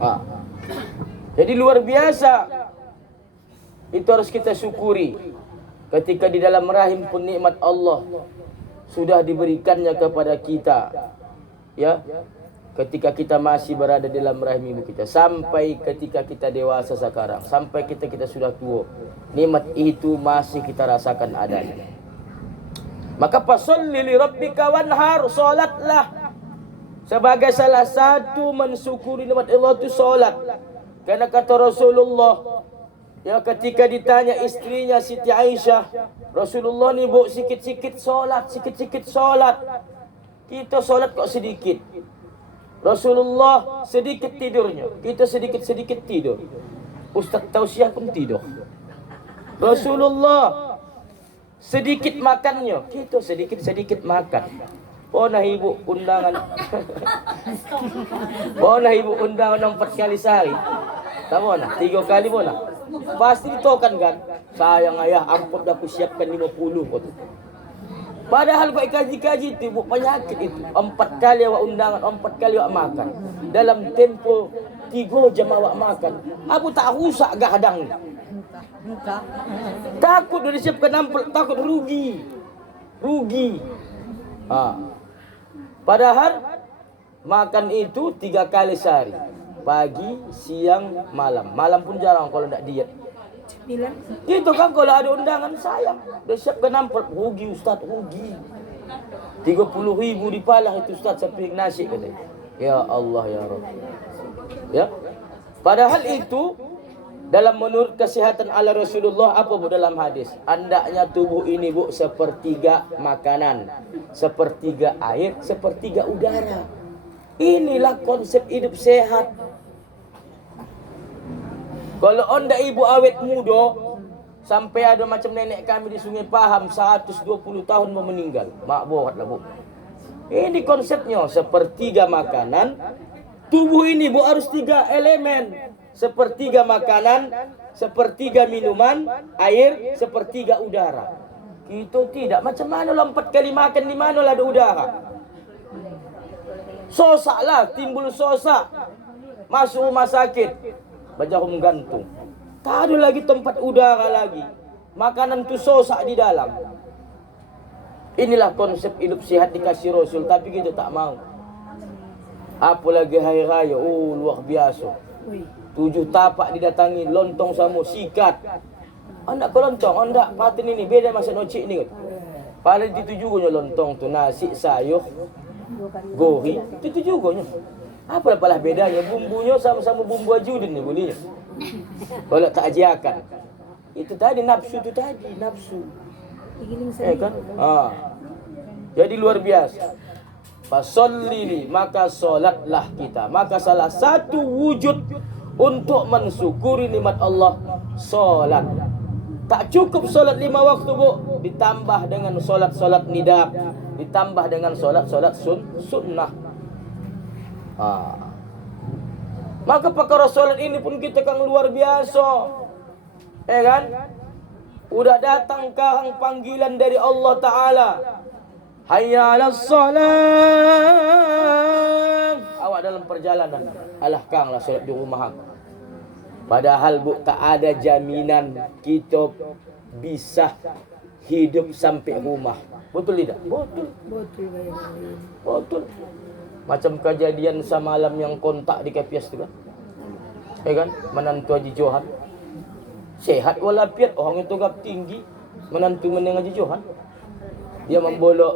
Ah. Jadi luar biasa. Itu harus kita syukuri. Ketika di dalam rahim pun nikmat Allah sudah diberikannya kepada kita. Ya. Ketika kita masih berada dalam rahim ibu kita, sampai ketika kita dewasa sekarang, sampai kita sudah tua, nikmat itu masih kita rasakan adanya. Maka fasholli li rabbika wanhar, salatlah. Sebagai salah satu mensyukuri nikmat Allah itu salat. Karena kata Rasulullah, ya, ketika ditanya istrinya Siti Aisyah, Rasulullah ni bu sikit-sikit solat, sikit-sikit solat. Kita solat kok sedikit. Rasulullah sedikit tidurnya, kita sedikit-sedikit tidur. Ustaz Tausiah pun tidur. Rasulullah sedikit makannya, kita sedikit-sedikit makan. Pernah ibu undangan Pernah ibu undangan 4 kali sehari? Tak pernah, 3 kali pernah. Pasti ditokan kan? Sayang ayah, ampun aku siapkan 50 kot. Padahal kau kaji-kaji itu bu penyakit itu. 4 kali awak undangan, 4 kali awak makan. Dalam tempo 3 jam awak makan. Aku tak rusak gadang ni. Takut dia siapkan ampun, takut rugi. Padahal makan itu 3 kali sehari. Pagi, siang, malam. Malam pun jarang kalau tak diet. Itu kan kalau ada undangan sayang. Dia siapkan ampun, rugi Ustaz, rugi. 30.000 dipalah itu Ustaz sampai nasi katanya. Ya Allah ya Rabb. Ya. Padahal itu dalam menurut kesihatan ala Rasulullah apa bu dalam hadis? Andaknya tubuh ini bu sepertiga makanan, sepertiga air, sepertiga udara. Inilah konsep hidup sehat. Kalau onda ibu awet muda, sampai ada macam nenek kami di Sungai Paham 120 tahun mau meninggal. Mak buatlah bu. Ini konsepnya, sepertiga makanan. Tubuh ini bu harus 3 elemen. Sepertiga makanan, sepertiga minuman, air, sepertiga udara. Itu tidak. Macam mana lah 4 kali makan, di mana lah ada udara? Sosak lah, timbul sosak. Masuk rumah sakit, berjarum gantung. Tak ada lagi tempat udara lagi. Makanan tu sosak di dalam. Inilah konsep hidup sehat dikasih Rasul. Tapi kita tak mau. Apalagi hari raya, oh luar biasa. 7 tapak didatangi, lontong sama sikat. Anda ke lontong, anda patin ini beda masa nocik ni. Paling itu juga lontong tu nasi sayur gori, itu juga. Apalah bedanya, bumbunya sama-sama bumbu ajudin ni bunyinya. Kalau tak ajiakan. Itu tadi nafsu tu tadi, nafsu. Kan? Jadi luar biasa. Fasholli, maka solatlah kita. Maka salah satu wujud untuk mensyukuri nikmat Allah, solat. Tak cukup solat 5 waktu bu, ditambah dengan solat-solat nida, ditambah dengan solat-solat sunnah. Maka perkara solat ini pun kita kan luar biasa. Kan? Udah datang kahang panggilan dari Allah Ta'ala. Hayya 'alas salat. Awak dalam perjalanan, alah kang lah solat di rumah aku. Padahal bu tak ada jaminan kita bisa hidup sampai rumah. Betul tidak? Betul. Macam kejadian semalam yang kontak di KPS tu kan. Kan? Menantu Haji Johan. Sehat walafiat, orang itu gap tinggi. Menantu meneng Haji Johan. Dia membolok,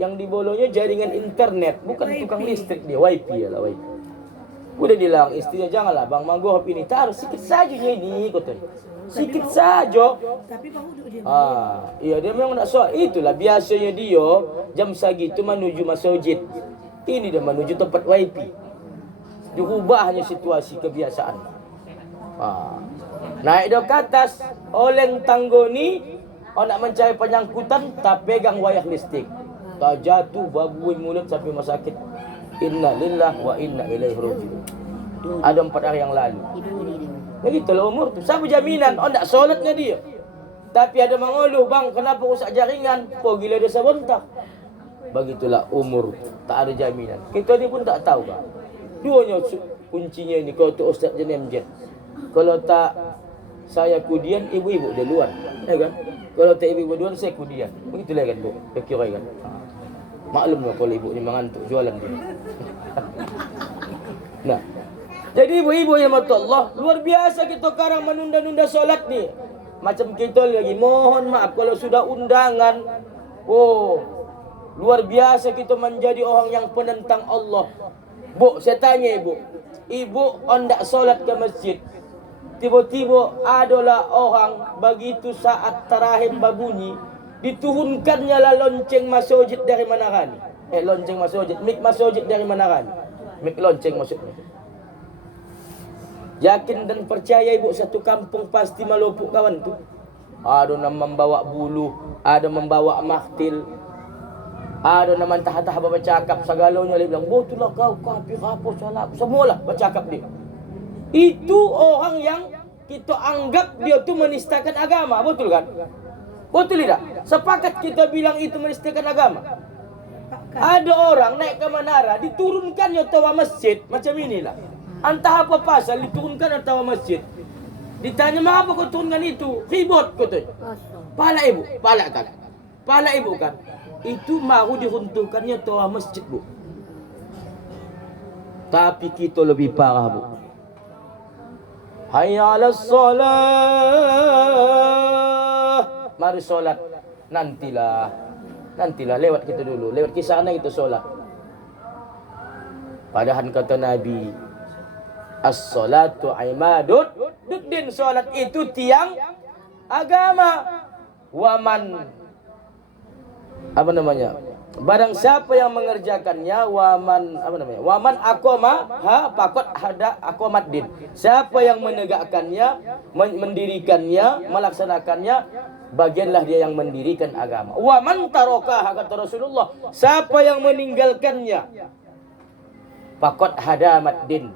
yang diboloknya jaringan internet, bukan tukang listrik dia, wifi lah wifi. Udah bilang istrinya, janganlah bang manggo HP ini, taruh sikit saja ini, katanya. Sikit saja. Tapi bang udah dia. Iya dia memang nak soal. Itulah biasanya dia jam segitu menuju masjid. Ini dia menuju tempat wifi. Diubahnya situasi kebiasaan. Naik dia ke atas, oleng tanggoni, nak mencari penyangkutan, tak pegang wayar listrik. Tak jatuh babui mulut sampai rumah sakit. Inna lillahi wa inna ilaihi raji'un. Ada 4 hari yang lalu. Begitulah umur tu. Siapa jaminan? Tak solatnya dia. Tapi ada mengeluh, bang kenapa rusak jaringan? Gila dia sebentar. Begitulah umur. Tak ada jaminan. Kita ni pun tak tahu kan. Duanya kuncinya ini. Kalau tu Ustaz Jenemjet, kalau tak saya kudian, ibu-ibu di luar, ya kan? Kalau tak ibu-ibu di luar, saya kudian. Begitulah kan bu, kira kan. Maklum lah kalau ibu ni mengantuk jualan dia. Nah, jadi ibu-ibu yang mata Allah, luar biasa kita sekarang menunda-nunda solat ni. Macam kita lagi, mohon maaf kalau sudah undangan, oh, luar biasa kita menjadi orang yang penentang Allah. Bu, saya tanya ibu hendak solat ke masjid, tiba-tiba adalah orang begitu saat tarahim berbunyi, diturunkannya lah lonceng masjid dari mana kan? Lonceng masjid, mik masjid dari mana kan? Mik lonceng maksudnya. Yakin dan percaya ibu, satu kampung pasti melupuk kawan tu. Ada yang membawa bulu, ada membawa mahtil, ada yang mentah-tah bercakap segalanya. Dia bilang, betul lah kau, kafir apa salah, semualah bercakap dia. Itu orang yang kita anggap dia tu menistakan agama, betul kan? Betul tidak? Sepakat kita bilang itu menistakan agama. Ada orang naik ke menara, diturunkannya tawa masjid macam inilah. Entah apa pasal diturunkan tawa masjid. Ditanya, mengapa kau turunkan itu? Ribut kata. Pala ibu, pala kan? Pala ibu kan? Itu mahu diruntuhkannya tawa masjid bu. Tapi kita lebih parah bu. Hayya 'alas shalah. Mari solat. Nantilah lewat kita dulu. Lewat ke sana kita solat. Padahal kata Nabi, as-salatu imadud din, solat itu tiang agama. Waman apa namanya? Barang siapa yang mengerjakannya, waman aqama faqad hada aqamat din. Siapa yang menegakkannya, mendirikannya, melaksanakannya, bagianlah dia yang mendirikan agama. Waman taraka, kata Rasulullah, siapa yang meninggalkannya, faqad hadamat din,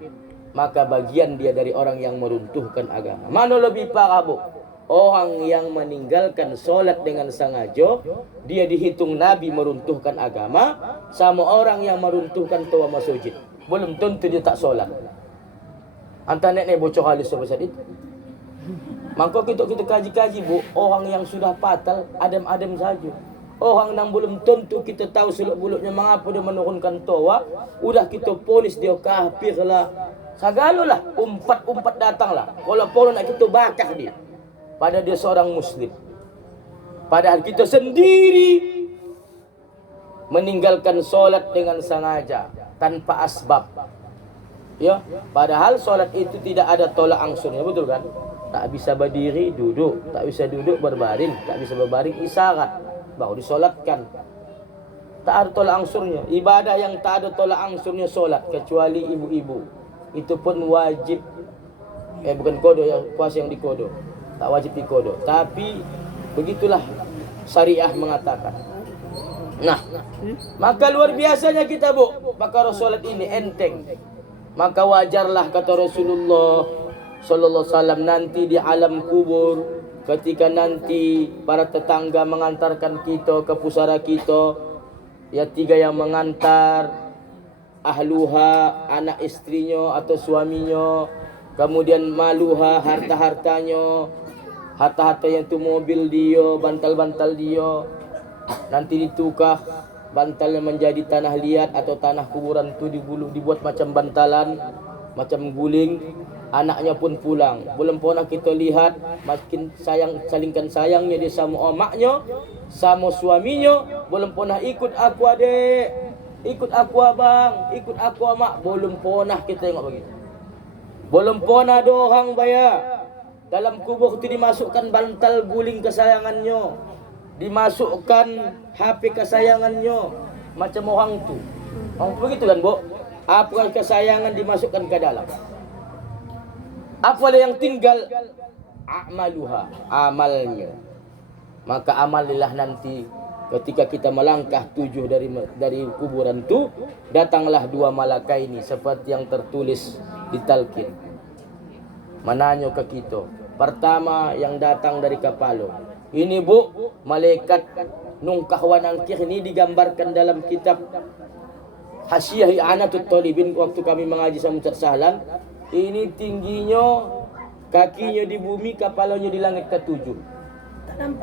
maka bagian dia dari orang yang meruntuhkan agama. Mana lebih parah bu? Orang yang meninggalkan solat dengan sengaja, dia dihitung Nabi meruntuhkan agama, sama orang yang meruntuhkan tawa masjid. Belum tentu dia tak solat. Antara ni bocor halus sebesar itu. Maka kita kaji-kaji bu, orang yang sudah fatal, adem-adem saja. Orang yang belum tentu kita tahu seluk-beluknya mengapa dia menurunkan tawa, udah kita ponis dia kafir lah. Segalalah, umpat datanglah. Kalau pono nak kita bakar dia. Padahal dia seorang muslim. Padahal kita sendiri meninggalkan solat dengan sengaja, tanpa asbab. Ya, padahal solat itu tidak ada tolak angsurnya, betul kan? Tak bisa berdiri, duduk. Tak bisa duduk, berbaring. Tak bisa berbaring, isyarat. Baru disolatkan. Tak ada tolak angsurnya. Ibadah yang tak ada tolak angsurnya solat, kecuali ibu-ibu. Itu pun wajib. Bukan kodo, yang puasa yang dikodo. Tak wajib dikodo. Tapi begitulah syariah mengatakan. Nah, maka luar biasanya kita bu, maka solat ini enteng. Maka wajarlah kata Rasulullah sallallahu alaihi wasallam, nanti di alam kubur, ketika nanti para tetangga mengantarkan kita ke pusara kita, ya tiga yang mengantar, ahluha, anak istrinya atau suaminya, kemudian maluha, harta-hartanya, harta-hartanya itu mobil dia, bantal-bantal dia, nanti ditukar bantalnya menjadi tanah liat atau tanah kuburan itu dibuat macam bantalan, macam guling. Anaknya pun pulang. Belum pernah kita lihat makin salingkan sayangnya dia sama omaknya, sama suaminya. Belum pernah ikut aku adik, ikut aku abang, ikut aku amak. Belum pernah kita tengok begitu. Belum pernah ada orang bayar. Dalam kubur itu dimasukkan bantal guling kesayangannya, dimasukkan HP kesayangannya, macam orang tu. Begitu kan bu? Apa kesayangan dimasukkan ke dalam. Apa yang tinggal? A'maluha, amalnya. Maka amalilah nanti ketika kita melangkah tujuh dari kuburan itu, datanglah dua malaikat ini seperti yang tertulis di talqin. Menanya ke kita. Pertama yang datang dari Kapalo. Ini bu, malaikat nungkah wanangkir ini digambarkan dalam kitab Hasyiah I'anatul Talibin waktu kami mengaji sama Ustaz Sahlan, ini tingginya kakinya di bumi, kepalanya di langit ketujuh.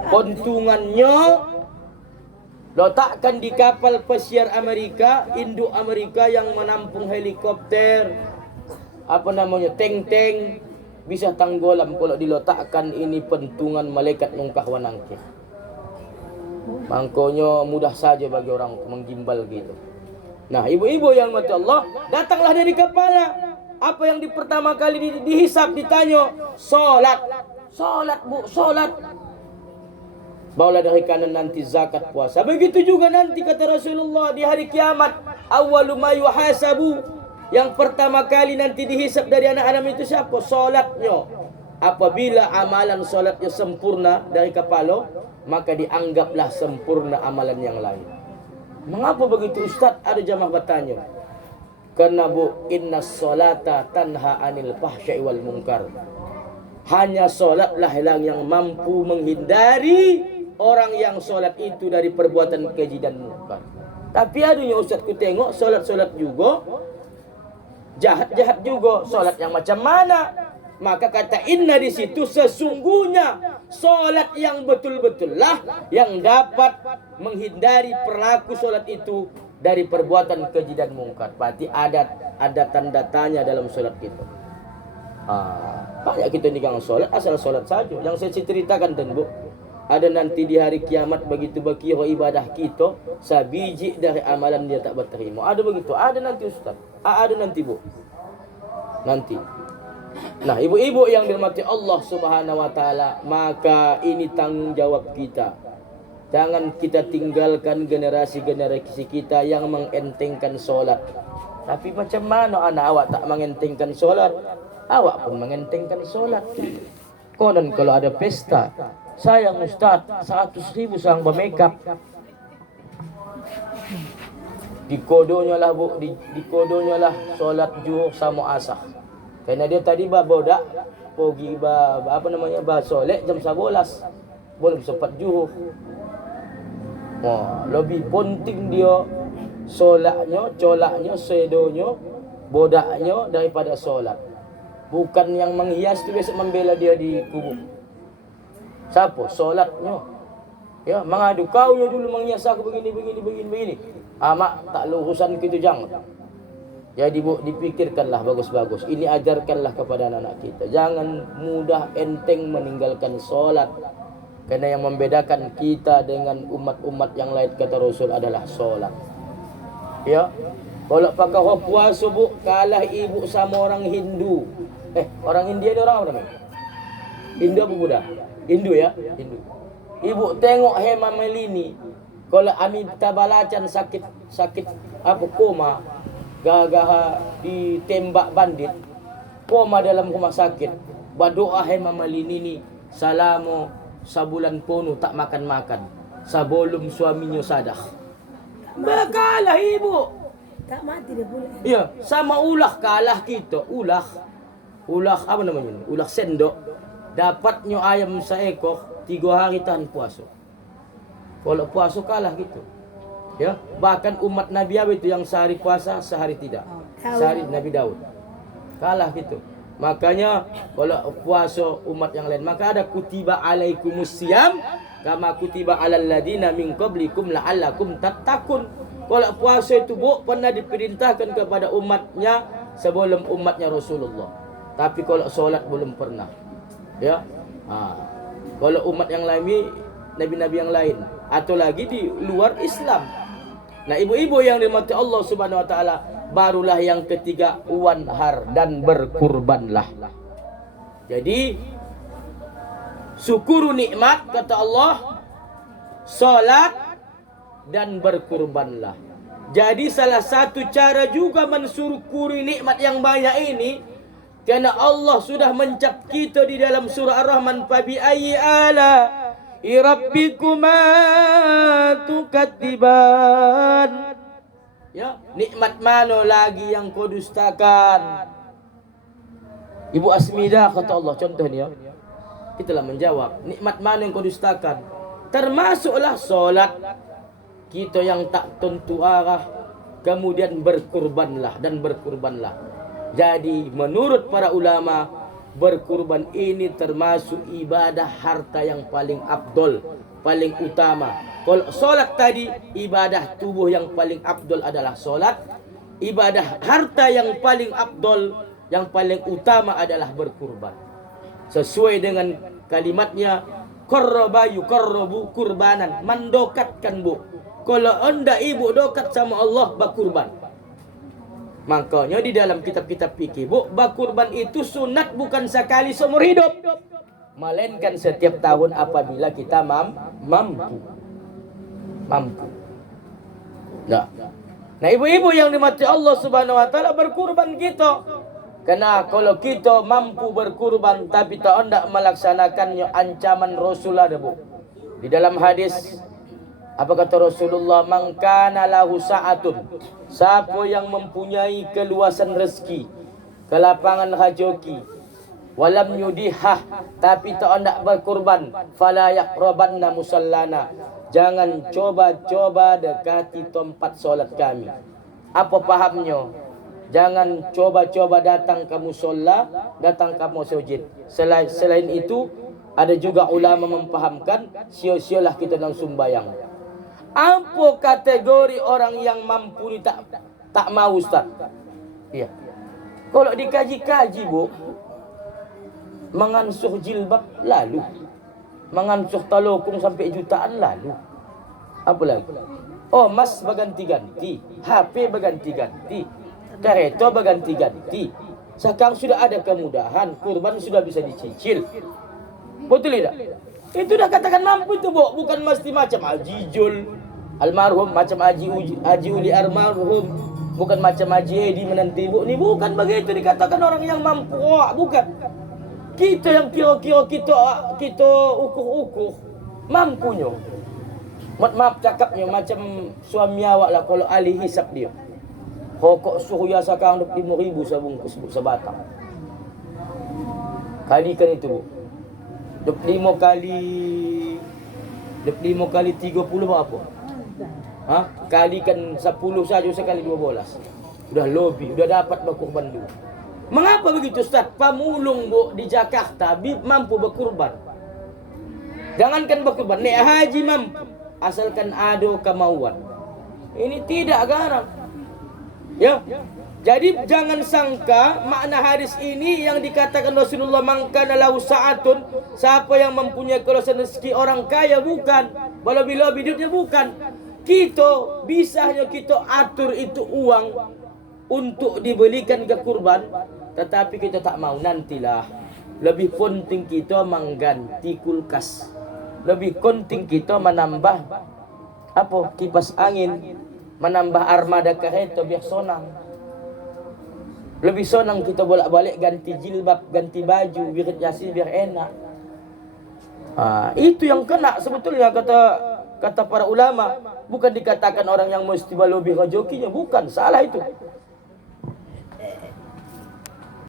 Pontungannya letakkan di kapal pesiar Amerika, induk Amerika yang menampung helikopter, tank-tank, bisa tanggolam kalau diletakkan ini pentungan malaikat nungkah wanangkih. Mangkonya mudah saja bagi orang menggimbal gitu. Nah, ibu-ibu yang mati Allah, datanglah dari kepala. Apa yang pertama kali dihisap, ditanya, solat. Solat, Bu, solat. Barulah dari kanan nanti zakat, puasa. Begitu juga nanti kata Rasulullah di hari kiamat, awwalu ma yuhasabu, yang pertama kali nanti dihisap dari anak Adam itu siapa? Solatnya. Apabila amalan solatnya sempurna dari kepala, maka dianggaplah sempurna amalan yang lain. Mengapa begitu Ustaz? Ada jamaah bertanya. Karena Bu, inna solata tanha anil fahsya'i wal munkar. Hanya solatlah yang mampu menghindari orang yang solat itu dari perbuatan keji dan munkar. Tapi adanya Ustaz, ku tengok solat-solat juga, jahat-jahat juga. Solat yang macam mana? Maka kata inna di situ, sesungguhnya solat yang betul-betul lah yang dapat menghindari perilaku solat itu dari perbuatan keji dan mungkar. Berarti ada tanda tanya dalam solat kita. Banyak kita nikah solat, asal solat saja. Yang saya ceritakan dan Bu, ada nanti di hari kiamat begitu berkira ibadah kita, sabiji dari amalan dia tak berterima. Ada begitu, ada nanti Ustaz. Ada nanti Bu. Nanti. Nah, ibu-ibu yang dirahmati Allah Subhanahu wa taala, maka ini tanggung jawab kita. Jangan kita tinggalkan generasi-generasi kita yang mengentengkan solat. Tapi macam mana anak awak tak mengentengkan solat? Awak pun mengentengkan solat. Konon kalau ada pesta, sayang Ustaz, 100.000 sang bermakeup. Dikodonya lah Bu, dikodonya lah solat zuhur sama asar. Karena dia tadi bodak pergi solek jam 11. Belum sempat zuhur. Lebih penting dia solatnya, colaknya, sedonya, bodaknya daripada solat. Bukan yang menghias tu besok membela dia di kubur. Siapa? Solatnya. Ya, mengadu kaunya dulu menghias aku begini. Mak tak ada urusan gitu jangan. Jadi Bu, dipikirkanlah bagus-bagus. Ini ajarkanlah kepada anak-anak kita. Jangan mudah enteng meninggalkan solat. Karena yang membedakan kita dengan umat-umat yang lain kata Rasul adalah solat. Ya, kalau pakai puasa Bu, kalah ibu sama orang Hindu. Orang India ni orang apa namanya? Hindu apa Buddha? Hindu ya? Hindu. Ibu tengok Hema Malini. Kalau Amitabh Bachchan sakit koma, gagah ditembak bandit, koma dalam rumah sakit, berdoa Hema Malini ni selama sebulan penuh tak makan sebelum suaminya sadar. Kalah ibu. Tak mati dia pula. Ya, sama ulah kalah kita. Ulah apa namanya? Ulah sendok. Dapatnya ayam seekor 3 hari tahan puasa. Kalau puasa kalah gitu. Ya, bahkan umat Nabi Daud itu yang sehari puasa, sehari tidak. Sehari Nabi Daud. Kalah gitu. Makanya kalau puasa umat yang lain, maka ada kutiba alaikumusiyam kama kutiba alal ladina min qablikum la'allakum tattaqun. Kalau puasa itu Bu pernah diperintahkan kepada umatnya sebelum umatnya Rasulullah. Tapi kalau solat belum pernah. Ya. Kalau umat yang lain, nabi-nabi yang lain atau lagi di luar Islam. Nah, ibu-ibu yang dirahmati Allah Subhanahu wa taala, barulah yang ketiga wanhar dan berkurbanlah. Jadi syukuru nikmat kata Allah, salat dan berkurbanlah. Jadi salah satu cara juga mensyukuri nikmat yang banyak ini, karena Allah sudah mencap kita di dalam surah Ar-Rahman, fabi ayyi ala rabbikuma tukadziban. Ya, nikmat mana lagi yang kau dustakan? Ibu Asmidah kata Allah contohnya, kita lah menjawab, nikmat mana yang kau dustakan? Termasuklah solat kita yang tak tentu arah, kemudian berkurbanlah dan berkurbanlah. Jadi menurut para ulama, berkurban ini termasuk ibadah harta yang paling afdol, paling utama. Kalau solat tadi, ibadah tubuh yang paling afdol adalah solat. Ibadah harta yang paling afdol, yang paling utama adalah berkurban. Sesuai dengan kalimatnya, qarraba yuqarrabu kurbanan, mendokatkan bu. Kalau anda ibu dokat sama Allah, berkurban. Makanya di dalam kitab-kitab fikih, bu, berkurban itu sunat bukan sekali seumur hidup, melainkan setiap tahun apabila kita mampu. Nah, ibu-ibu yang dimati Allah Subhanahu wa taala, berkurban kita. Karena kalau kita mampu berkurban tapi tak hendak melaksanakannya, ancaman Rasul ada, bu. Di dalam hadis, apa kata Rasulullah? Man kana lahu sa'atun, siapa yang mempunyai keluasan rezeki, kelapangan hajoki, walam yudihah, tapi tak hendak berkurban, fala yaqrabanna musallana, jangan coba-coba dekati tempat solat kami. Apa pahamnya? Jangan coba-coba datang ke musolla, datang ke masjid. Selain itu, ada juga ulama memfahamkan, sia-sialah kita nang sembayang. Apa kategori orang yang mampu ni tak mau, Ustaz? Iya. Kalau dikaji-kaji, bu, mengansuh jilbab lalu, mengansuh talokung sampai jutaan lalu. Apa lagi? Oh, emas berganti-ganti, HP berganti-ganti, kereta berganti-ganti. Sekarang sudah ada kemudahan, kurban sudah bisa dicicil. Betul tidak? Itu dah katakan mampu itu, bu. Bukan mesti macam Haji Jul almarhum, macam Haji Uli almarhum, bukan macam Haji Edi menanti, bu. Ini bukan begitu dikatakan orang yang mampu. Oh, bukan. Kita yang kira-kira kita ukuh-ukuh mampunya. Maaf cakapnya macam suami awak lah, kalau ahli hisap dia. Rokok suhu ya sekarang 25,000 sebungkus, bu, sebatang. Kalikan itu, bu. 25 kali 30 berapa? Kalikan 10 saja sekali 12. Sudah lebih, sudah dapat berkurban dulu. Mengapa begitu, Ustaz? Pemulung, bu, di Jakarta mampu berkurban. Jangankan berkurban, naik haji mampu, asalkan ada kemauan. Ini tidak garam. Ya. Jadi jangan sangka makna hadis ini yang dikatakan Rasulullah, mangkana lahu sa'atun, siapa yang mempunyai keluasan rezeki orang kaya, bukan. Lebih-lebih hidupnya, bukan. Kita bisanya kita atur itu uang untuk dibelikan ke kurban, tetapi kita tak mau. Nantilah. Lebih penting kita mengganti kulkas. Lebih penting kita menambah kipas angin, menambah armada kereta biar sonang. Lebih senang kita bolak-balik ganti jilbab, ganti baju, biar yasin, biar enak. Itu yang kena sebetulnya kata para ulama. Bukan dikatakan orang yang mesti lebih rezekinya, bukan, salah itu.